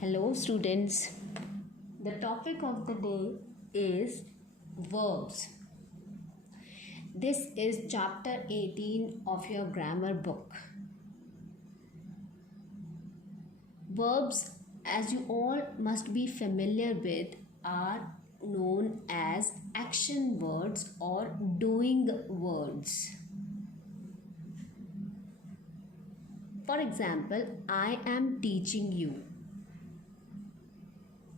Hello, students. The topic of the day is verbs. This is chapter 18 of your grammar book. Verbs, as you all must be familiar with, are known as action words or doing words. For example, I am teaching you.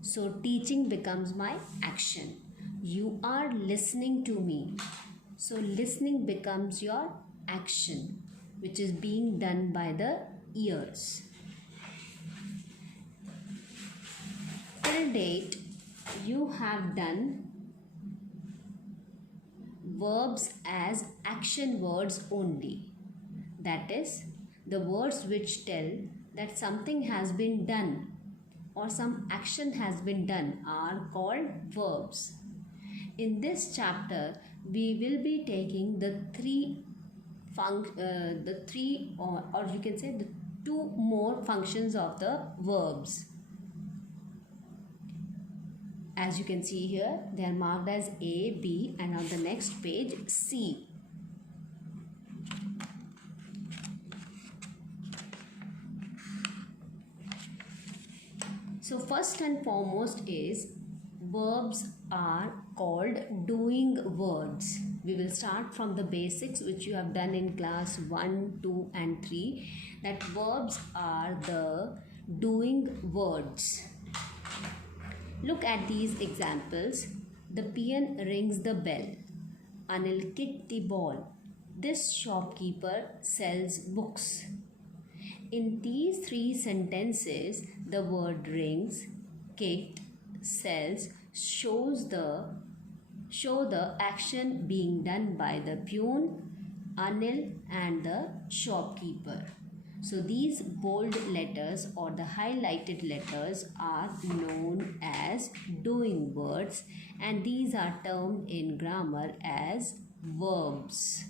So teaching becomes my action. You are listening to me. So listening becomes your action, which is being done by the ears. Till date, you have done verbs as action words only. That is, the words which tell that something has been done or some action has been done are called verbs. In this chapter, we will be taking the two more functions of the verbs. As you can see here, they are marked as A, B, and on the next page, C. So first and foremost is verbs are called doing words. We will start from the basics which you have done in class 1, 2 and 3, that verbs are the doing words. Look at these examples. The peon rings the bell. Anil kicked the ball. This shopkeeper sells books. In these three sentences, the word rings, kicked, sells show the action being done by the peon, Anil and the shopkeeper. So these bold letters or the highlighted letters are known as doing words, and these are termed in grammar as verbs.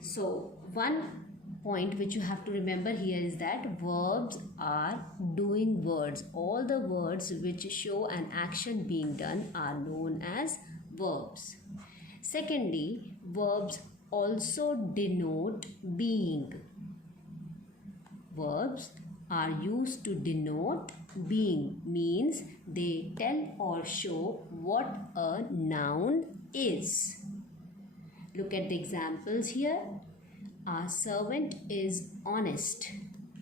So one point which you have to remember here is that verbs are doing words. All the words which show an action being done are known as verbs. Secondly, verbs also denote being. Verbs are used to denote being, means they tell or show what a noun is. Look at the examples here. Our servant is honest.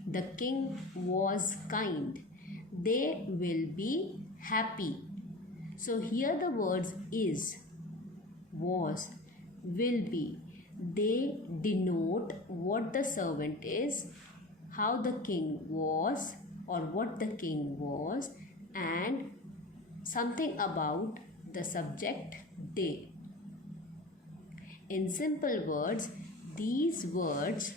The king was kind. They will be happy. So here the words is, was, will be. They denote what the servant is, how the king was or what the king was, and something about the subject they. In simple words, these words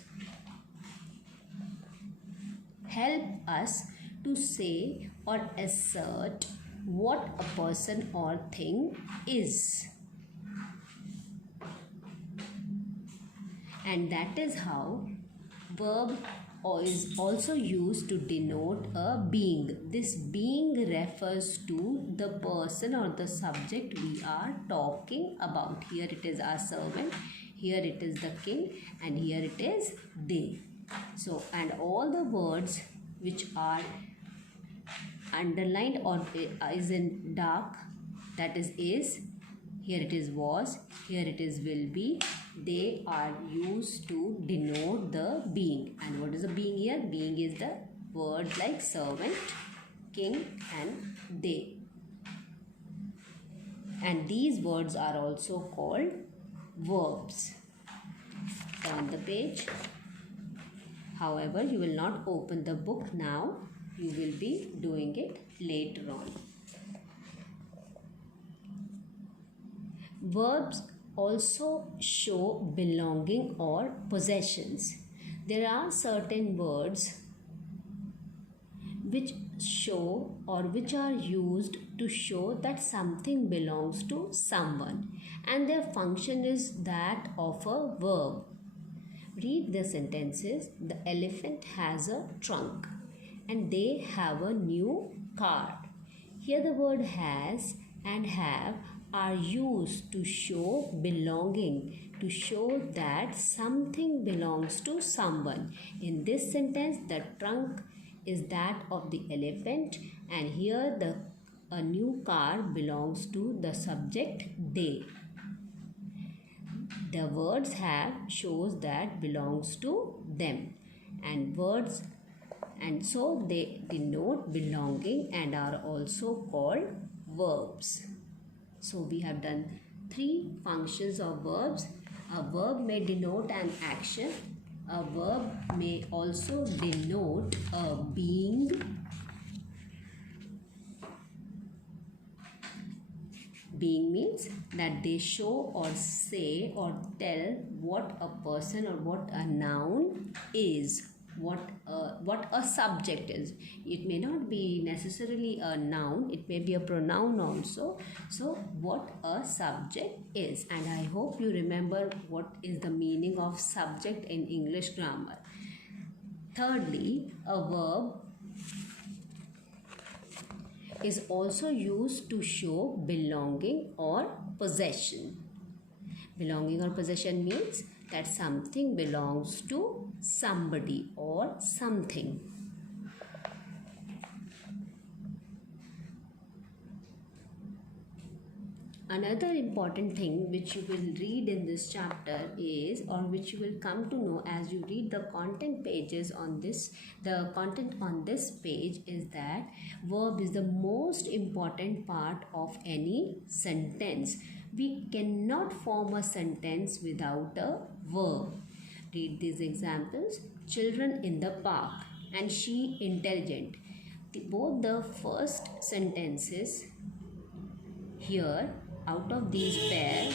help us to say or assert what a person or thing is. And that is how verb is also used to denote a being. This being refers to the person or the subject we are talking about. Here it is our servant, here it is the king, and here it is they. So, and all the words which are underlined or is in dark, that is, here it is was, here it is will be, they are used to denote the being. And what is the being here? Being is the word like servant, king and they. And these words are also called verbs. On the page. However, you will not open the book now. You will be doing it later on. Verbs also show belonging or possessions. There are certain words which show or which are used to show that something belongs to someone, and their function is that of a verb. Read the sentences. The elephant has a trunk and they have a new car. Here the word has and have are used to show belonging, to show that something belongs to someone. In this sentence, the trunk is that of the elephant, and here a new car belongs to the subject they. The words have shows that belongs to them, and words, and so they denote belonging and are also called verbs. So we have done 3 functions of verbs. A verb may denote an action. A verb may also denote a being. Being means that they show or say or tell what a person or what a noun is, what a subject is. It may not be necessarily a noun, it may be a pronoun also. So what a subject is, and I hope you remember what is the meaning of subject in English grammar. Thirdly, a verb is also used to show belonging or possession. Belonging or possession means that something belongs to somebody or something. Another important thing which you will read in this chapter is, or which you will come to know as you read the content pages on this, the content on this page, is that verb is the most important part of any sentence. We cannot form a sentence without a verb. Read these examples. Children in the park and she intelligent. Both the first sentences here out of these pairs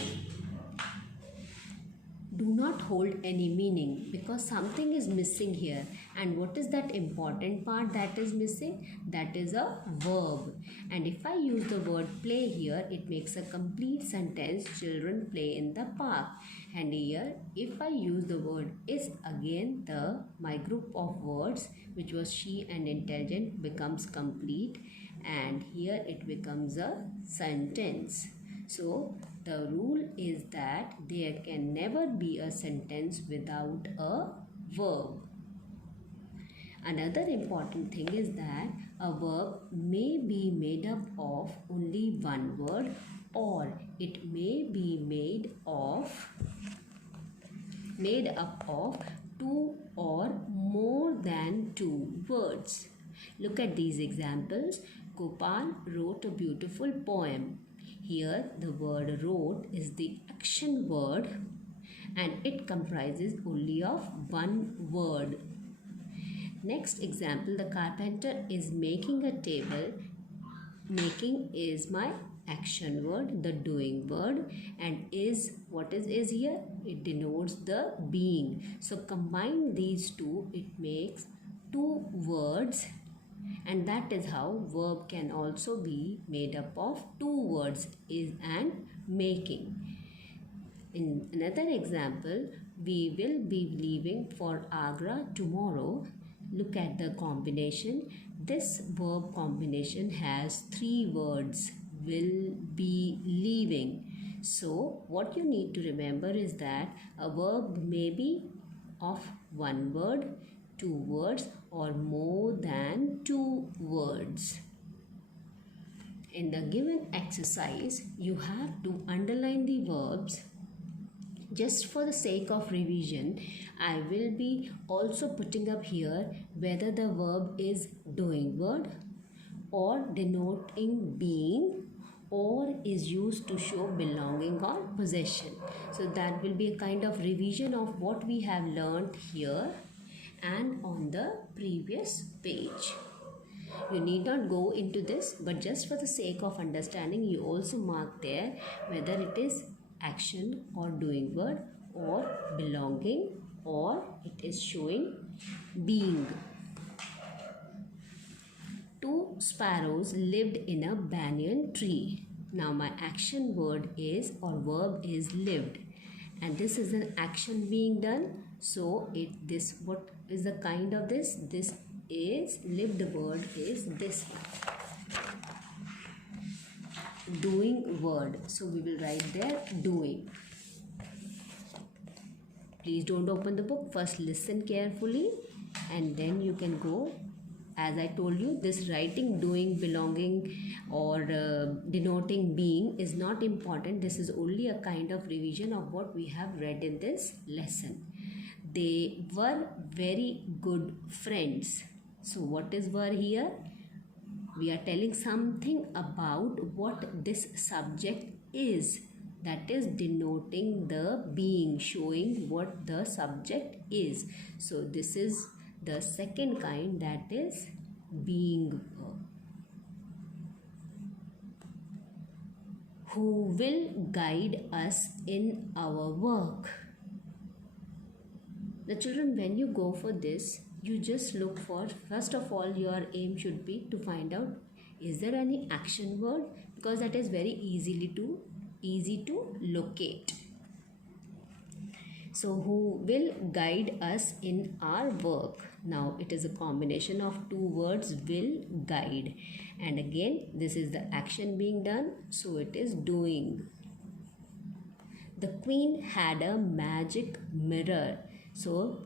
do not hold any meaning because something is missing here. And what is that important part that is missing? That is a verb. And if I use the word play here, it makes a complete sentence. Children play in the park. And here, if I use the word is, again my group of words, which was she and intelligent, becomes complete. And here it becomes a sentence. So the rule is that there can never be a sentence without a verb. Another important thing is that a verb may be made up of only one word, or it may be made up of 2 or more than 2 words. Look at these examples. Gopal wrote a beautiful poem. Here the word wrote is the action word and it comprises only of one word. Next example, the carpenter is making a table. Making is my action word, the doing word, and is, what is here? It denotes the being. So combine these two, it makes 2 words. And that is how verb can also be made up of 2 words, is and making. In another example, we will be leaving for Agra tomorrow. Look at the combination. This verb combination has 3 words, will be leaving. So what you need to remember is that a verb may be of 1 word, 2 words, or more than 2 words. In the given exercise, you have to underline the verbs. Just for the sake of revision, I will be also putting up here whether the verb is doing word or denoting being or is used to show belonging or possession. So that will be a kind of revision of what we have learned here and on the previous page. You need not go into this, but just for the sake of understanding, you also mark there whether it is action or doing word or belonging or it is showing being. 2 sparrows lived in a banyan tree. Now my action word is or verb is lived, and this is an action being done. So this what is the kind of this? This is lived word is this one. Doing word. So we will write there doing. Please don't open the book. First listen carefully and then you can go. As I told you, this writing, doing, belonging or denoting being is not important. This is only a kind of revision of what we have read in this lesson. They were very good friends. So what is were here? We are telling something about what this subject is. That is denoting the being, showing what the subject is. So this is the second kind, that is being verb. Who will guide us in our work? The children, when you go for this, you just look for, first of all, your aim should be to find out, is there any action word? Because that is very easy to locate. So who will guide us in our work? Now it is a combination of two words, will, guide, and again this is the action being done, so it is doing. The queen had a magic mirror. So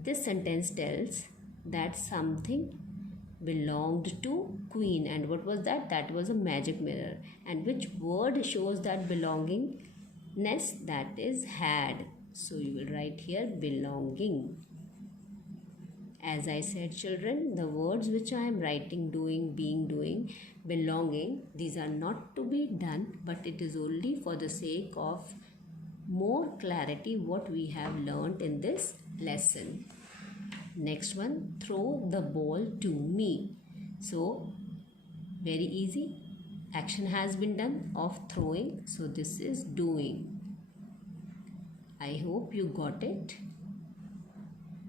this sentence tells that something belonged to queen, and what was that? That was a magic mirror. And which word shows that belongingness? That is had. So you will write here belonging. As I said, children, the words which I am writing, doing, being, doing, belonging, these are not to be done, but it is only for the sake of more clarity what we have learnt in this lesson. Next one, throw the ball to me. So very easy. Action has been done of throwing. So this is doing. I hope you got it.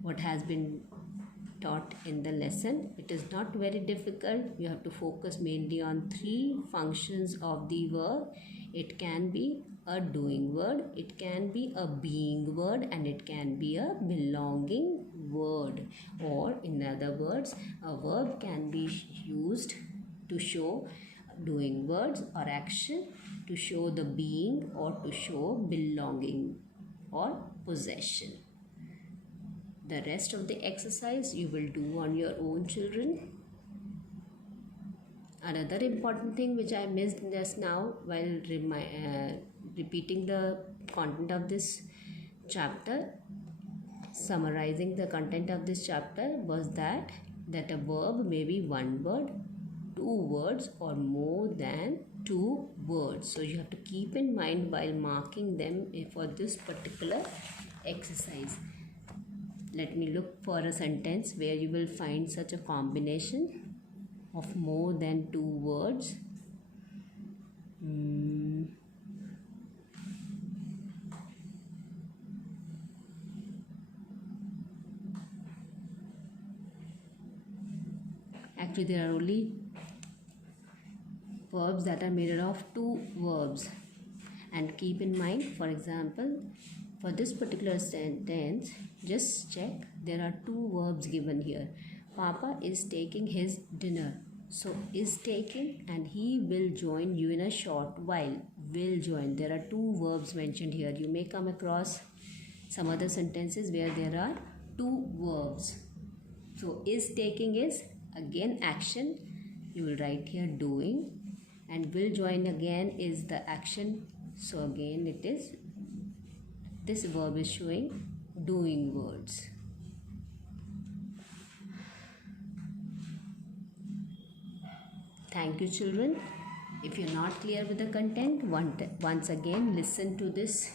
What has been taught in the lesson. It is not very difficult. You have to focus mainly on three functions of the verb. It can be a doing word, it can be a being word, and it can be a belonging word. Or in other words, a verb can be used to show doing words or action, to show the being, or to show belonging or possession. The rest of the exercise you will do on your own, children. Another important thing which I missed just now while repeating the content of this chapter, summarizing the content of this chapter, was that a verb may be one word, two words, or more than two words. So you have to keep in mind while marking them for this particular exercise. Let me look for a sentence where you will find such a combination of more than two words. Actually, there are only verbs that are made of two verbs. And keep in mind, for example, for this particular sentence, just check, there are two verbs given here. Papa is taking his dinner. So is taking, and he will join you in a short while. Will join. There are two verbs mentioned here. You may come across some other sentences where there are two verbs. So is taking is again action. You will write here doing, and will join again is the action. So again it is, this verb is showing doing words. Thank you, children. If you're not clear with the content, once again listen to this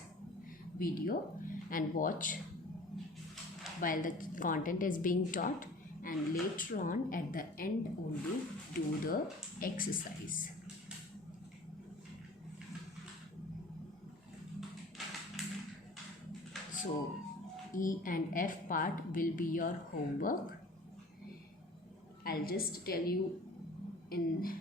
video and watch while the content is being taught, and later on at the end only do the exercise. So E and F part will be your homework. I'll just tell you in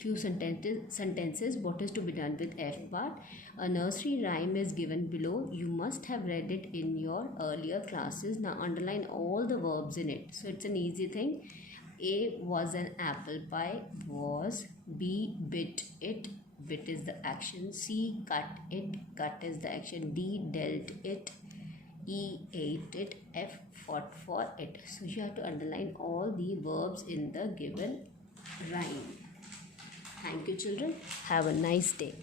few sentences. What is to be done with F part? A nursery rhyme is given below. You must have read it in your earlier classes. Now underline all the verbs in it. So it's an easy thing. A was an apple pie. Was. B bit it. Bit is the action. C cut it. Cut is the action. D dealt it. E ate it. F fought for it. So you have to underline all the verbs in the given rhyme. Thank you, children. Have a nice day.